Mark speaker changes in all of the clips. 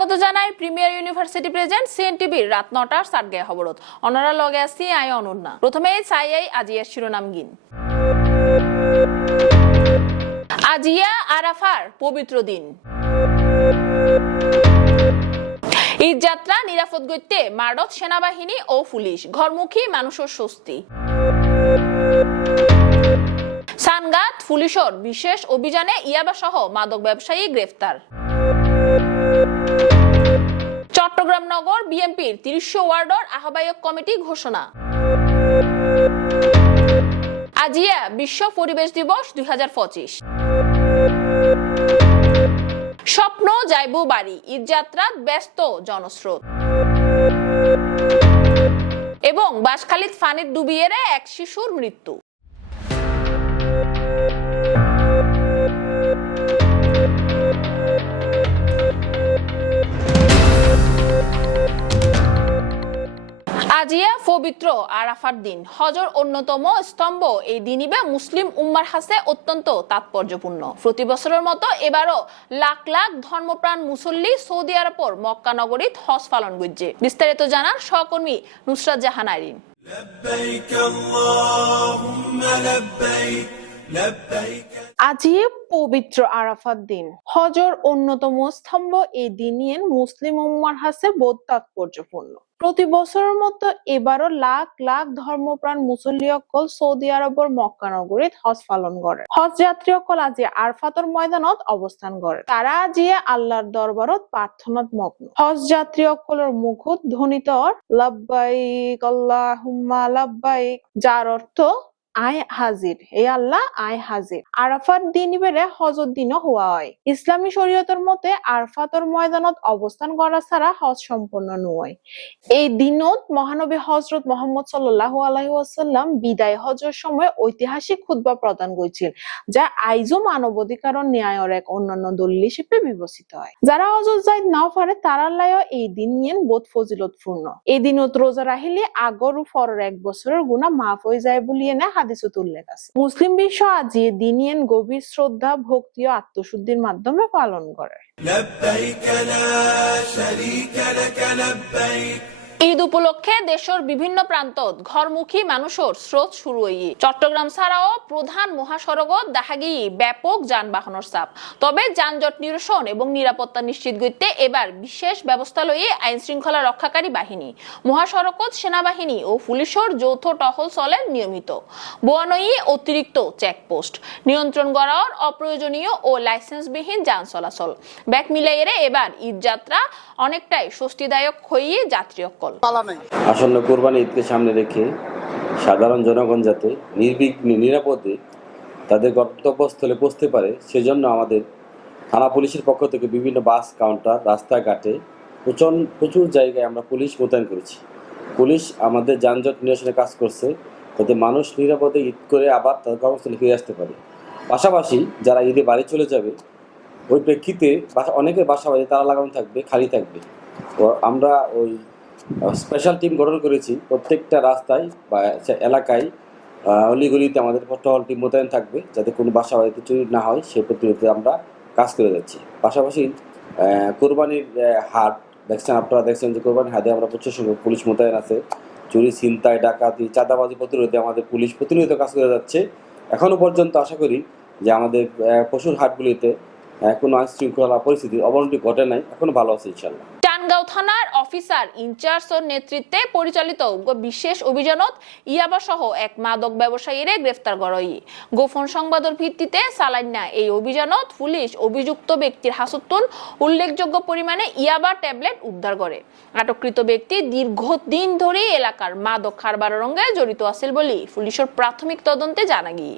Speaker 1: স্বাগত জানাই premier university present সিএনটিভির রাত নটার সাতগায় খবরত। অনারা লগে আছি আই অনন্যা প্রথমে চাই আই আজিয়ার শিরোনাম গিন। আজিয়া আরাফার পবিত্র দিন। ঈদ যাত্রা নিরাপদ গত্যে মারত সেনাবাহিনী ও পুলিশ। ঘরমুখী মানুষের স্বস্তি। সানগাত পুলিশর বিশেষ অভিযানে ইয়াবা সহ মাদক ব্যবসায়ী গ্রেফতার। চট্টগ্রাম নগর বিএনপির তিরিশ ওয়ার্ডর আহ্বায়ক কমিটি ঘোষণা। আজিয়া বিশ্ব পরিবেশ দিবস দুই হাজার পঁচিশ। স্বপ্ন যাইব বাড়ি ঈদযাত্রাত ব্যস্ত জনস্রোত। এবং বাসখালিত ফানির ডুবিয়ে এক শিশুর মৃত্যু। আজিয়া পবিত্র আরাফার দিন। হজর অন্যতম স্তম্ভ। এই দিনিবে মুসলিম উম্মার হাসে অত্যন্ত তাৎপর্যপূর্ণ। প্রতি বছরের মতো এবারও লাখ লাখ ধর্মপ্রাণ মুসল্লি সৌদি আরবর মক্কা নগরীত হজ পালন করছে। বিস্তারিত জানার সহকর্মী নুসরাত
Speaker 2: জাহানারিন
Speaker 3: আজিয়ে পবিত্র আরাফাত দিন। হজর অন্যতম স্তম্ভ। এই দিন মুসলিম উম্মার হাসে বোধ তাৎপর্যপূর্ণ। প্রতি বছরের মতো এবারও লাখ লাখ ধর্মপ্রাণ মুসল্লি অকল সৌদি আরবর মক্কা নগরীত হজ পালন করে। হজ যাত্রী অকল আজি আরফাতর ময়দানত অবস্থান করে। তারা আজিয়ে আল্লাহর দরবারত প্রার্থনাত মগ্ন। হজ যাত্রী অকলের মুখত ধ্বনিত, লাব্বাইক আল্লাহুম্মা, লাব্বাইক যার অর্থ আয় হাজির এই আল্লাহ, আয় হাজির। আরাফাত দিন বেড়ে হজর দিনও হওয়া হয়। ইসলামী শরীয়তের মতে, আরফাতর ময়দানত অবস্থান করা ছাড়া হজ সম্পন্ন নয়। এই দিনত মহানবী হজরত মোহাম্মদ সাল্লাহ আলহিহাসাল্লাম বিদায় হজের সময় ঐতিহাসিক খুতবা প্রদান করেছিল যা আইজও মানবাধিকার ন্যায়ের এক অন্যান্য দলিল হিসেবে বিবেচিত হয়। যারা হজর যাই না পারে তারা লাইও এই দিন নিয়ে বোধ ফজিলতপূর্ণ। এই দিনত রোজা রাহিলে আগর ও পরের এক বছরের গুণা মাফ হয়ে যায় বলি এনে হাদিসত উল্লেখ আছে। মুসলিম বিশ্ব আজি দিনিয়েন গভীর শ্রদ্ধা ভক্তি ও আত্মশুদ্ধির মাধ্যমে পালন করে।
Speaker 1: ঈদ উপলক্ষে দেশের বিভিন্ন প্রান্ত ঘরমুখী মানুষের স্রোত শুরু হই চট্টগ্রাম ছাড়াও প্রধান মহাসড়ক দেখা গিয়ে ব্যাপক যানবাহনের চাপ। তবে যানজট নিরসন এবং নিরাপত্তা নিশ্চিত করতে এবার বিশেষ ব্যবস্থা লইয়ে আইন শৃঙ্খলা রক্ষাকারী বাহিনী মহাসড়কত সেনাবাহিনী ও পুলিশের যৌথ টহল চলে নিয়মিত। বোয়ানই অতিরিক্ত চেকপোস্ট, নিয়ন্ত্রণ করার অপ্রয়োজনীয় ও লাইসেন্সবিহীন যান চলাচল। ব্যাক মিলাইয়ের এবার ঈদ যাত্রা অনেকটাই স্বস্তিদায়ক হইয়ে যাত্রীয়কল
Speaker 4: আসন্ন কোরবানি ঈদকে সামনে রেখে সাধারণ জনগণ যাতে নির্বিঘ্নে নিরাপদে তাদের গন্তব্যস্থলে পৌঁছতে পারে, সেজন্য আমাদের থানা পুলিশের পক্ষ থেকে বিভিন্ন বাস, কাউন্টার, রাস্তাঘাটে প্রচন প্রচুর জায়গায় আমরা পুলিশ মোতায়েন করেছি। পুলিশ আমাদের যানজট নিরসনে কাজ করছে, যাতে মানুষ নিরাপদে ঈদ করে আবার তাদের কর্মস্থলে ফিরে আসতে পারে। পাশাপাশি যারা ঈদে বাড়ি চলে যাবে, ওই প্রেক্ষিতে বাসা অনেকের বাসা বাড়ি তারা লাগানো থাকবে, খালি থাকবে। আমরা ওই স্পেশাল টিম গঠন করেছি। প্রত্যেকটা রাস্তায় বা এলাকায় অলিগলিতে আমাদের টহল টিম মোতায়েন থাকবে যাতে কোনো বাসা বাড়িতে চুরি না হয়, সেই প্রতিরোধে আমরা কাজ করে যাচ্ছি। পাশাপাশি কোরবানির হাট, দেখছেন আপনারা দেখছেন যে কোরবানির হাটে আমরা প্রচুর সংখ্যক পুলিশ মোতায়েন আছে। চুরি, ছিনতাই, ডাকাতি, চাঁদাবাজি প্রতিরোধে আমাদের পুলিশ প্রতিনিয়ত কাজ করে যাচ্ছে। এখনও পর্যন্ত আশা করি যে আমাদের পশুর হাটগুলিতে কোনো আইন শৃঙ্খলা পরিস্থিতির অবনতি ঘটে নাই। এখনও ভালো আছে ইনশাল্লাহ
Speaker 1: টানগাঁও থানার অফিসার ইনচার্জের নেতৃত্বে পরিচালিত বিশেষ অভিযানত ইয়াবা সহ এক মাদক ব্যবসায়ীরে গ্রেফতার করই গোপন সংবাদের ভিত্তিতে সালাইনা এই অভিযানত পুলিশ অভিযুক্ত ব্যক্তির হাসুতুন উল্লেখযোগ্য পরিমাণে ইয়াবা ট্যাবলেট উদ্ধার করে। আটককৃত ব্যক্তি দীর্ঘদিন ধরে এলাকার মাদক কারবারের সঙ্গে জড়িত আছিল বলে পুলিশের প্রাথমিক তদন্তে জানা গিয়ে।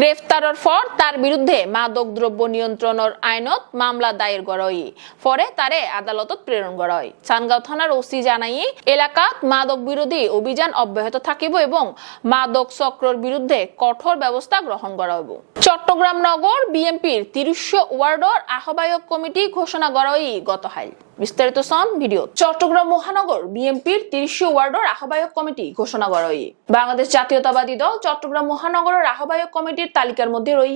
Speaker 1: গ্রেফতারের পর তার বিরুদ্ধে মাদক দ্রব্য নিয়ন্ত্রণের আইনত মামলা দায়ের করা হয় পরে তারে আদালতত প্রেরণ করা হয় চানগাঁও থানার ওসি জানাই এলাকাত মাদক বিরোধী অভিযান অব্যাহত থাকিব এবং মাদক চক্রর বিরুদ্ধে কঠোর ব্যবস্থা গ্রহণ করা হইব। চট্টগ্রাম নগর বিএনপির তিরিশ ওয়ার্ডর আহ্বায়ক কমিটি ঘোষণা করা হয় গত হাইল। বিস্তারিত সন ভিডিও। চট্টগ্রাম মহানগর বিএনপির তিরিশ ওয়ার্ডর আহ্বায়ক কমিটি ঘোষণা করা বাংলাদেশ জাতীয়তাবাদী দল চট্টগ্রাম মহানগরের আহ্বায়ক কমিটির তালিকার মধ্যে রই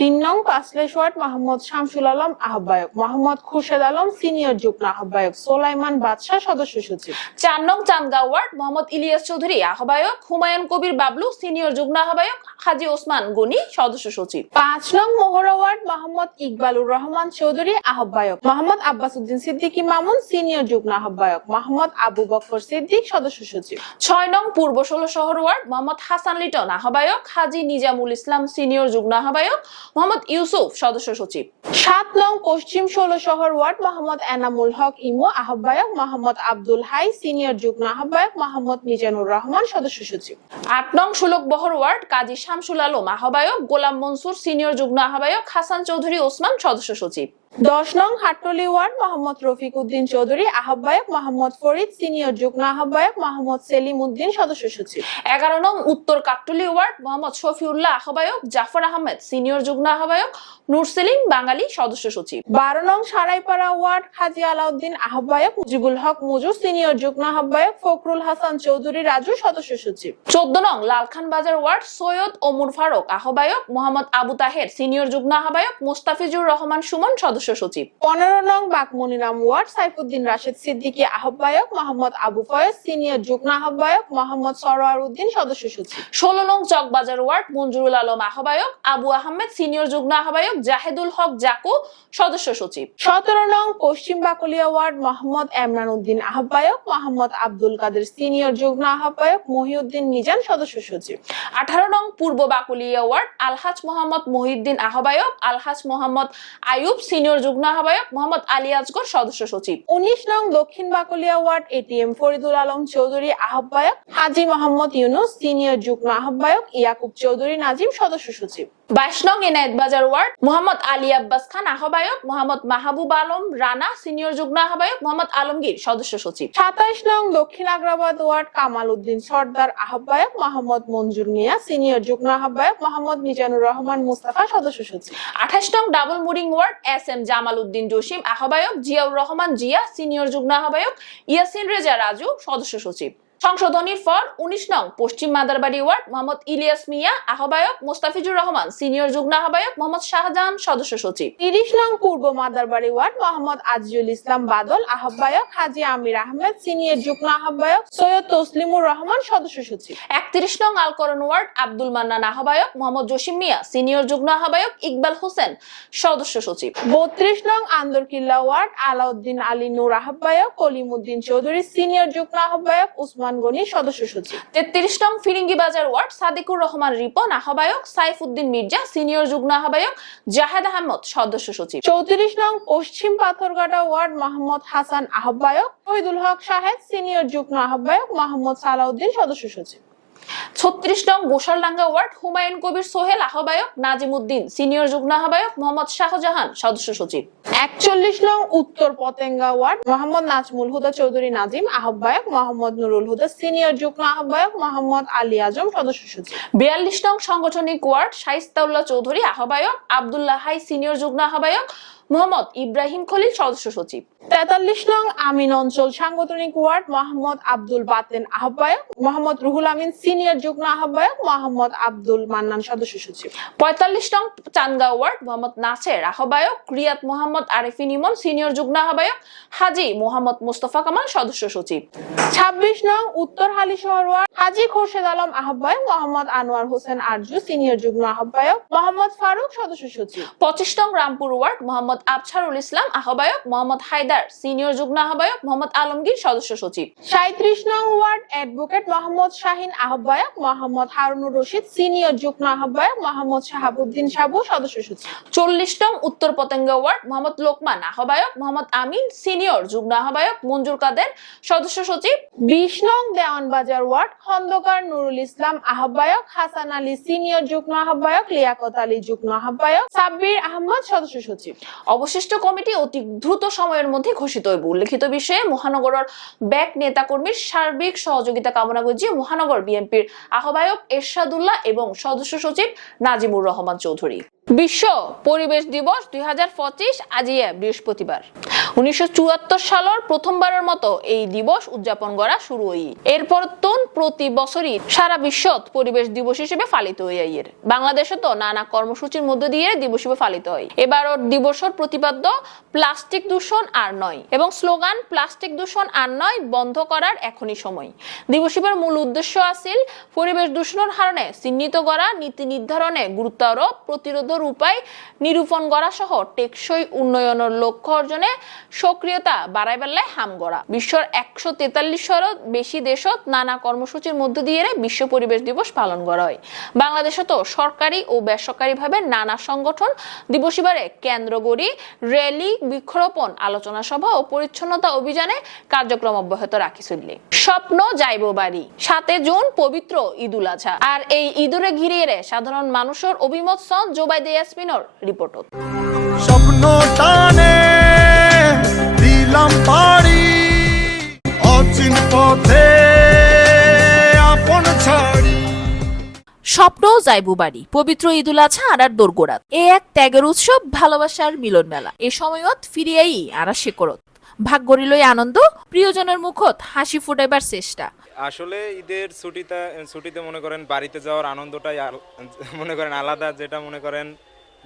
Speaker 3: তিন নং পাঁচলেশ ওয়ার্ড মোহাম্মদ শামসুল আলম আহ্বায়ক মোহাম্মদ খুরশেদ আলম সিনিয়র যুগ্ম আহ্বায়ক সোলাইমান বাদশাহ সদস্য সচিব।
Speaker 1: চার নং চান্দগাঁও ওয়ার্ড মোহাম্মদ ইলিয়াস চৌধুরী আহ্বায়ক হুমায়ুন কবির বাবলু সিনিয়র যুগ্ম আহ্বায়ক হাজি ওসমান গনি সদস্য সচিব।
Speaker 3: পাঁচ নং মোহরা ওয়ার্ড মোহাম্মদ ইকবালুর রহমান চৌধুরী আহ্বায়ক মোহাম্মদ আব্বাস উদ্দিন সিদ্দিকী মামুন সিনিয়র যুগ্ম আহ্বায়ক মোহাম্মদ আবু বকর সিদ্দিক সদস্য সচিব।
Speaker 1: ছয় নং পূর্ব ষোলো শহর ওয়ার্ড মোহাম্মদ হাসান লিটন আহ্বায়ক হাজি নিজামুল ইসলাম সিনিয়র যুগ্ম আহ্বায়ক মোহাম্মদ ইউসুফ, সদস্য সচিব।
Speaker 3: সাত নং পশ্চিম ষোলো শহর ওয়ার্ড, মোহাম্মদ এনামুল হক ইমো, আহ্বায়ক মোহাম্মদ আব্দুল হাই, সিনিয়র যুগ্ম আহ্বায়ক মোহাম্মদ মিজানুর রহমান, সদস্য সচিব।
Speaker 1: আট নং ষোলক বহর ওয়ার্ড, কাজী শামসুল আলম, আহ্বায়ক গোলাম মনসুর, সিনিয়র যুগ্ম আহ্বায়ক হাসান চৌধুরী ওসমান, সদস্য সচিব।
Speaker 3: দশ নং হাট্টলি ওয়ার্ড মোহাম্মদ রফিক উদ্দিন চৌধুরী আহ্বায়ক মোহাম্মদ ফরিদ সিনিয়র যুগ্ম আহ্বায়ক মোহাম্মদ সেলিম উদ্দিন সদস্য সচিব।
Speaker 1: এগারো নং উত্তর কাট্টলি ওয়ার্ড মোহাম্মদ শফিউল্লাহ আহ্বায়ক জাফর আহমেদ সিনিয়র যুগ্ম আহ্বায়ক নূর সেলিম বাঙালি সদস্য সচিব।
Speaker 3: বারো নং সারাইপাড়া ওয়ার্ড হাজি আলাউদ্দিন আহ্বায়ক মুজিবুল হক মুজু সিনিয়র যুগ্ম আহ্বায়ক ফখরুল হাসান চৌধুরী রাজু সদস্য সচিব।
Speaker 1: চোদ্দ নং লালখান বাজার ওয়ার্ড সৈয়দ ওমর ফারুক আহ্বায়ক মোহাম্মদ আবু তাহের সিনিয়র যুগ্ম আহ্বায়ক মোস্তাফিজুর রহমান সুমন সদস্য সচিব।
Speaker 3: পনেরো নং ওয়ার্ড, সাইফুদ্দিন রাশেদ সিদ্দিকী আহ্বায়ক, মোহাম্মদ আবু ফয়েজ, সিনিয়র যুগ্ম আহ্বায়ক, মোহাম্মদ সরোয়ার উদ্দিন সদস্য সচিব।
Speaker 1: ষোলো নং চকবাজার ওয়ার্ড, মঞ্জুরুল আলম আহ্বায়ক, আবু আহমেদ সিনিয়র যুগ্ম আহ্বায়ক, জাহেদুল হক জাকু সদস্য সচিব।
Speaker 3: সতেরো নং পশ্চিম বাকলিয়া ওয়ার্ড, মোহাম্মদ এমরান উদ্দিন আহ্বায়ক, মোহাম্মদ আব্দুল কাদের সিনিয়র যুগ্ম আহ্বায়ক, মহিউদ্দিন মিজান সদস্য সচিব।
Speaker 1: আঠারো নং পূর্ব বাকুলিয়া ওয়ার্ড, আলহাজ মোহাম্মদ মহিউদ্দিন আহ্বায়ক, আলহাজ মোহাম্মদ আয়ুব সিনিয়র যুগ্ম আহ্বায়ক মোহাম্মদ আলী আজগর সদস্য সচিব।
Speaker 3: উনিশ নং দক্ষিণ বাকলিয়া ওয়ার্ড এটিএম ফরিদুল আলম চৌধুরী আহ্বায়ক হাজি মোহাম্মদ ইউনুস সিনিয়র যুগ্ম আহ্বায়ক ইয়াকুব চৌধুরী নাজিম সদস্য সচিব।
Speaker 1: বাইশ নং এনায়েত বাজার ওয়ার্ড মোহাম্মদ আলী আব্বাস খান আহ্বায়ক মোহাম্মদ মাহবুব আলম রানা সিনিয়র যুগ্ম আহ্বায়ক মোহাম্মদ আলমগীর সদস্য সচিব।
Speaker 3: সাতাইশ নং দক্ষিণ আগ্রাবাদ ওয়ার্ড কামাল উদ্দিন সর্দার আহ্বায়ক মোহাম্মদ মঞ্জুর মিয়া সিনিয়র যুগ্ম আহ্বায়ক মোহাম্মদ মিজানুর রহমান মুস্তাফা সদস্য সচিব।
Speaker 1: আঠাশ নং Double Mooring ward S M Jamal Uddin Jasim, আহ্বায়ক জিয়াউর রহমান জিয়া, সিনিয়র যুগ্ম আহ্বায়ক ইয়াসিন রেজা রাজু, সদস্য সচিব। সংশোধনীর ফল উনিশ নং পশ্চিম মাদারবাড়ি ওয়ার্ড মোহাম্মদ ইলিয়াস মিয়া আহ্বায়ক মোস্তাফিজুর রহমান সিনিয়র যুগ্ম আহ্বায়ক মোহাম্মদ শাহজাহান সদস্য সচিব।
Speaker 3: তিরিশ নং পূর্ব মাদারবাড়ি ওয়ার্ড মোহাম্মদ আজিজুল ইসলাম বাদল আহ্বায়ক হাজি আমির আহমেদ সিনিয়র যুগ্ম আহ্বায়ক সৈয়দ তসলিমুর রহমান সদস্য সচিব।
Speaker 1: একত্রিশ নং আলকরন ওয়ার্ড আব্দুল মান্নান আহ্বায়ক মোহাম্মদ জসিম মিয়া সিনিয়র যুগ্ম আহ্বায়ক ইকবাল হোসেন সদস্য সচিব।
Speaker 3: বত্রিশ নং আন্দরকিল্লা ওয়ার্ড আলাউদ্দিন আলী নূর আহ্বায়ক কলিমুদ্দিন চৌধুরী সিনিয়র যুগ্ম আহ্বায়ক উসমান গনি সদস্য সচিব।
Speaker 1: তেত্রিশ নং ফিরিঙ্গি বাজার ওয়ার্ড সাদিকুর রহমান রিপন আহ্বায়ক সাইফুদ্দিন মির্জা সিনিয়র যুগ্ম আহ্বায়ক জাহেদ আহমদ সদস্য সচিব।
Speaker 3: চৌত্রিশ নং পশ্চিম পাথরঘাটা ওয়ার্ড মোহাম্মদ হাসান আহ্বায়ক শহীদুল হক শাহেদ সিনিয়র যুগ্ম আহ্বায়ক মোহাম্মদ সালাউদ্দিন সদস্য সচিব।
Speaker 1: ছত্রিশ নং গোসালডাঙ্গা ওয়ার্ড হুমায়ুন কবির সোহেল আহ্বায়ক নাজিম উদ্দিন সিনিয়র যুগ্ম আহ্বায়ক মোহাম্মদ শাহজাহান সদস্য সচিব।
Speaker 3: একচল্লিশ নং উত্তর পতেঙ্গা ওয়ার্ড মোহাম্মদ নাজমুল হুদা চৌধুরী নাজিম আহ্বায়ক মোহাম্মদ নুরুল হুদা সিনিয়র যুগ্ম আহ্বায়ক মোহাম্মদ আলী আজম সদস্য সচিব।
Speaker 1: বিয়াল্লিশ নং সাংগঠনিক ওয়ার্ড শাইস্তাউল্লাহ চৌধুরী আহ্বায়ক আব্দুল্লাহ হাই সিনিয়র যুগ্ম আহ্বায়ক মোহাম্মদ ইব্রাহিম খলিল, সদস্য সচিব।
Speaker 3: তেতাল্লিশ নং আমিন অঞ্চল, সাংগঠনিক ওয়ার্ড মোহাম্মদ আব্দুল বাতেন আহ্বায়ক, মোহাম্মদ রুহুল আমিন সিনিয়র যুগ্ম আহ্বায়ক, মোহাম্মদ আব্দুল মান্নান, সদস্য সচিব।
Speaker 1: পঁয়তাল্লিশ নং চান্দগাঁও ওয়ার্ড মোহাম্মদ নাসের আহ্বায়ক, রিয়াদ মোহাম্মদ আরিফিন ইমন, সিনিয়র যুগ্ম আহ্বায়ক, হাজি মোহাম্মদ মোস্তফা কামাল, সদস্য সচিব।
Speaker 3: ছাব্বিশ নং উত্তর হালিশহর ওয়ার্ড, হাজি খোরশেদ আলম আহ্বায়ক, মোহাম্মদ আনোয়ার হোসেন আরজু, সিনিয়র যুগ্ম আহ্বায়ক, মোহাম্মদ ফারুক, সদস্য সচিব।
Speaker 1: পঁচিশ নং রামপুর ওয়ার্ড মোহাম্মদ আবছারুল ইসলাম আহ্বায়ক মোহাম্মদ হায়দার সিনিয়র যুগ্ম আহ্বায়ক মোহাম্মদ আলমগীর সদস্য সচিব।
Speaker 3: সাঁত্রিশ নং ওয়ার্ড অ্যাডভোকেট মোহাম্মদ শাহিন আহ্বায়ক মোহাম্মদ হারুনুর রশিদ সিনিয়র যুগ্ম আহ্বায়ক মোহাম্মদ শাহাবুদ্দিন সাবু সদস্য সচিব।
Speaker 1: চল্লিশ নং উত্তর পতেঙ্গা ওয়ার্ড মোহাম্মদ লোকমান আহ্বায়ক মোহাম্মদ আমিন সিনিয়র যুগ্ম আহ্বায়ক মঞ্জুর কাদের সদস্য সচিব।
Speaker 3: বিশ নং দেওয়ানবাজার ওয়ার্ড খন্দকার নুরুল ইসলাম আহ্বায়ক হাসান আলী সিনিয়র যুগ্ম আহ্বায়ক লিয়াকত আলী যুগ্ম আহ্বায়ক সাব্বির আহমদ সদস্য সচিব।
Speaker 1: অবশিষ্ট কমিটি অতি দ্রুত সময়ের মধ্যে ঘোষিত হইব। উল্লেখিত বিষয়ে মহানগরের ব্যাক নেতাকর্মীর সার্বিক সহযোগিতা কামনা করছি মহানগর বিএনপির আহ্বায়ক এরশাদুল্লাহ এবং সদস্য সচিব নাজিমুর রহমান চৌধুরী। বিশ্ব পরিবেশ দিবস দুই হাজার পঁচিশ আজিয়ে বৃহস্পতিবার। উনিশশো চুয়াত্তর সালের প্রথমবারের মতো এই দিবস উদযাপন করা শুরু হই। এরপর তুন প্রতি বছরই সারা বিশ্বত পরিবেশ দিবস হিসেবে পালিত হই আইয়ের বাংলাদেশে তো নানা কর্মসূচির মধ্য দিয়ে দিবস হিসেবে পালিত হয় এবারও দিবসের প্রতিপাদ্য প্লাস্টিক দূষণ আর নয় এবং স্লোগান প্লাস্টিক দূষণ আর নয় বন্ধ করার এখনই সময়। দিবসের মূল উদ্দেশ্য আছিল পরিবেশ দূষণের হারণে চিহ্নিত করা, নীতি নির্ধারণে গুরুত্ব আরোপ প্রতিরোধের উপায় নিরূপণ করা সহ টেকসই উন্নয়নের লক্ষ্য অর্জনে সক্রিয়তা বাড়াই বেলায় হাম করা বিশ্বের একশো তেতাল্লিশেরও বেশি দেশত নানা কর্মসূচির মধ্য দিয়ে বিশ্ব পরিবেশ দিবস পালন করা হয়। বাংলাদেশে তো সরকারি ও বেসরকারিভাবে নানা সংগঠন দিবসিবারে কেন্দ্র গড়ি র্যালি, বৃক্ষরোপণ, আলোচনা সভা ও পরিচ্ছন্নতা অভিযানে কার্যক্রম অব্যাহত রাখি চললে। স্বপ্ন যাইব বাড়ি। সাতে জুন পবিত্র ঈদুল আজহা। আর এই ঈদুরে ঘিরিয়ে সাধারণ মানুষের অভিমত সন জোবাইদে ইয়াসমিনর রিপোর্টত
Speaker 5: স্বপ্ন টানে দিলাম পাড়ি। অচিন পথে আপন ছাড়ি।
Speaker 6: স্বপ্ন যাইবু বাড়ি পবিত্র ঈদুল আজহা আনার দোরগোড়াত। এ এক ত্যাগের উৎসব ভালোবাসার মিলন মেলা। এ সময়ত ফিরিয়াই আনা শেকরত ভাগ গরিলই আনন্দ প্রিয়জনের মুখত হাসি ফুটাইবার চেষ্টা।
Speaker 7: আসলে ঈদের ছুটিতে ছুটিতে মনে করেন বাড়িতে যাওয়ার আনন্দটাই মনে করেন আলাদা যেটা মনে করেন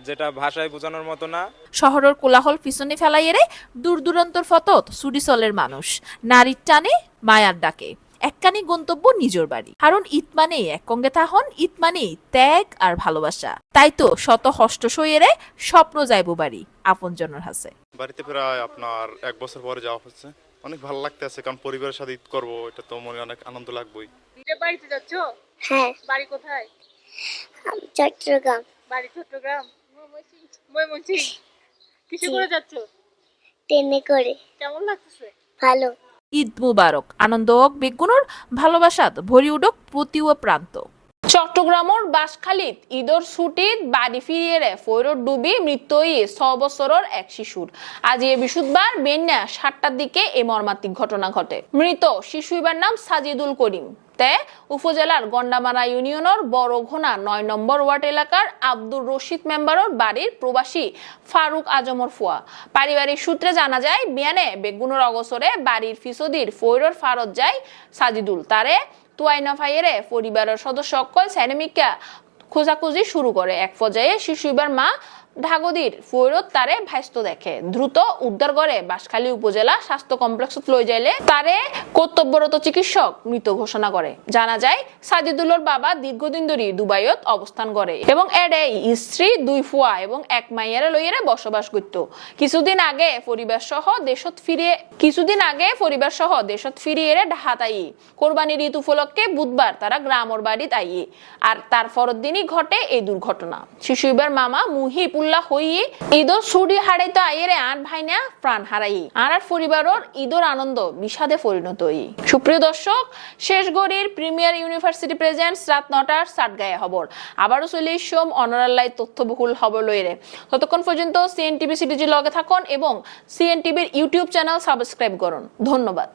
Speaker 7: যেটা ভাষায় বোঝানোর মতো না।
Speaker 6: শহরের কোলাহল পিছনে ফেলাইয়েরে দূর দূরান্তর ফতত সুডিসলের মানুষ। নারীর টানে মায়ার ডাকে। এককানি গন্তব্য নিজের বাড়ি। কারণ ঈদ মানেই এক কঙ্গে তাহন ঈদ মানেই ত্যাগ আর ভালোবাসা। তাই তো শত হষ্ট সইয়েরে স্বপ্ন যাইব বাড়ি আপনজনের হাসে।
Speaker 8: বাড়িতে প্রায় আপনার এক বছর পরে যাওয়া হচ্ছে। অনেক ভালো লাগতে আছে কারণ পরিবারের সাথে ঈদ করব এটা তো মনে অনেক আনন্দ লাগবেই।
Speaker 9: বাড়িতে যাচ্ছ?
Speaker 10: হ্যাঁ।
Speaker 9: বাড়ি কোথায়?
Speaker 10: চট্টগ্রাম।
Speaker 9: বাড়ি চট্টগ্রাম? ময়মনসিং কিসে করে যাচ্ছ?
Speaker 10: ট্রেনে করে।
Speaker 9: কেমন লাগতেছে?
Speaker 10: ভালো।
Speaker 6: ঈদ মুবারক। আনন্দ হোক বেগুনোর ভালোবাসাত ভরি উডক প্রতি ও প্রান্ত।
Speaker 1: চট্টগ্রামর বাসখালীত ঈদর ছুটিত বাড়ি ফিরিয়ে ফৈরর ডুবি মৃত্যু হয়ে ছ এক শিশুর। আজ এ বৃহস্পতিবার বেন্যা সাতটার দিকে এই মর্মান্তিক ঘটনা ঘটে। মৃত শিশু ইবার নাম সাজিদুল করিম। তে উপজেলার গন্ডামারা ইউনিয়নের বড় ঘোনা নয় নম্বর ওয়ার্ড এলাকার আব্দুর রশিদ মেম্বারর বাড়ির প্রবাসী ফারুক আজমর ফুয়া। পারিবারিক সূত্রে জানা যায়, বিয়ানে বেগুনের অগসরে বাড়ির ফিসদির ফৈরর ফারত যায় সাজিদুল। তারে তুয়াইনা পরিবারের সদস্য সকল সেনেমিকা খোঁজাখুঁজি শুরু করে। এক পর্যায়ে শিশু মা ঢাগদির ফৈরত তারে ভাইস্ত দেখে। দ্রুত উদ্ধার করে বাঁশখালী উপজেলা স্বাস্থ্য কমপ্লেক্সত লই যাইলে তারে কর্তব্যরত চিকিৎসক মৃত ঘোষণা করে। জানা যায় সাজিদুলর বাবা দীর্ঘদিন ধরে দুবাইত অবস্থান করে এবং এডে স্ত্রী, দুই ফুয়া এবং এক মাইয়ারে লইয়ারে বসবাস করত। কিছুদিন আগে পরিবার সহ দেশত ফিরিয়ে কিছুদিন আগে পরিবার সহ দেশত ফিরিয়ে ঢাহাত আই কোরবানির ঈদ উপলক্ষে বুধবার তারা গ্রামর বাড়িত আইয়ে। আর তার পরের দিনই ঘটে এই দুর্ঘটনা। শিশু এবার মামা মুহিবুল্লাহ হইয়ে ঈদর ছুটি হারাইতে আইয়েরে আট ভাইনা প্রাণ হারাই। আর আর পরিবারের ঈদর আনন্দ বিষাদে পরিণত হই। সুপ্রিয় দর্শক শেষ গড়ির প্রিমিয়ার ইউনিভার্সিটি প্রেজেন্টস রাত নটার সাতগায়ে খবর। আবারও চলে সোম অনরাল্লাই তথ্যবহুল খবর লইরে ততক্ষণ পর্যন্ত সিএনটিভি সিটিজির লগে থাকুন এবং সিএনটিভির ইউটিউব চ্যানেল সাবস্ক্রাইব করুন। ধন্যবাদ।